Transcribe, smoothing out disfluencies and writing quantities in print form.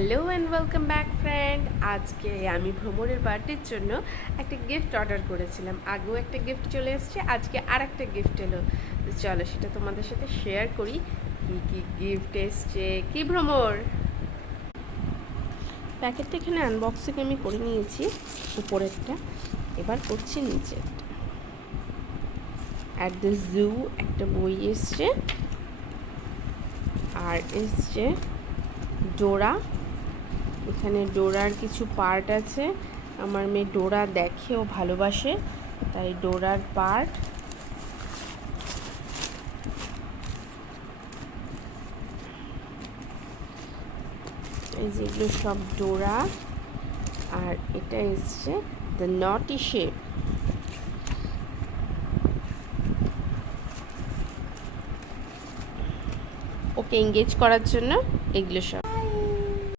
Hello and welcome back friend. আজকে আমি ভ্রমণের বার্থডের জন্য একটা গিফট অর্ডার করেছিলাম। আগেও একটা গিফট চলে এসছে, আজকে আর একটা গিফট এলো। তো চলো সেটা তোমাদের সাথে শেয়ার করি। কী কী গিফট এসছে, কী ভ্রমর। প্যাকেটটা এখানে আনবক্সিং আমি করে নিয়েছি, উপরেরটা। এবার করছি নিচেরটা। অ্যাট দ্য জু একটা বই এসছে, আর এসছে ডোরা। এখানে ডোরার কিছু পার্ট আছে। আমার মেয়ে ডোরা দেখে, ও ভালোবাসে, তাই ডোরার পার্ট। এই যেগুলো সব ডোরা। আর এটা এসছে দ্য নটি শেপ। ওকে এঙ্গেজ করার জন্য এগুলো সব।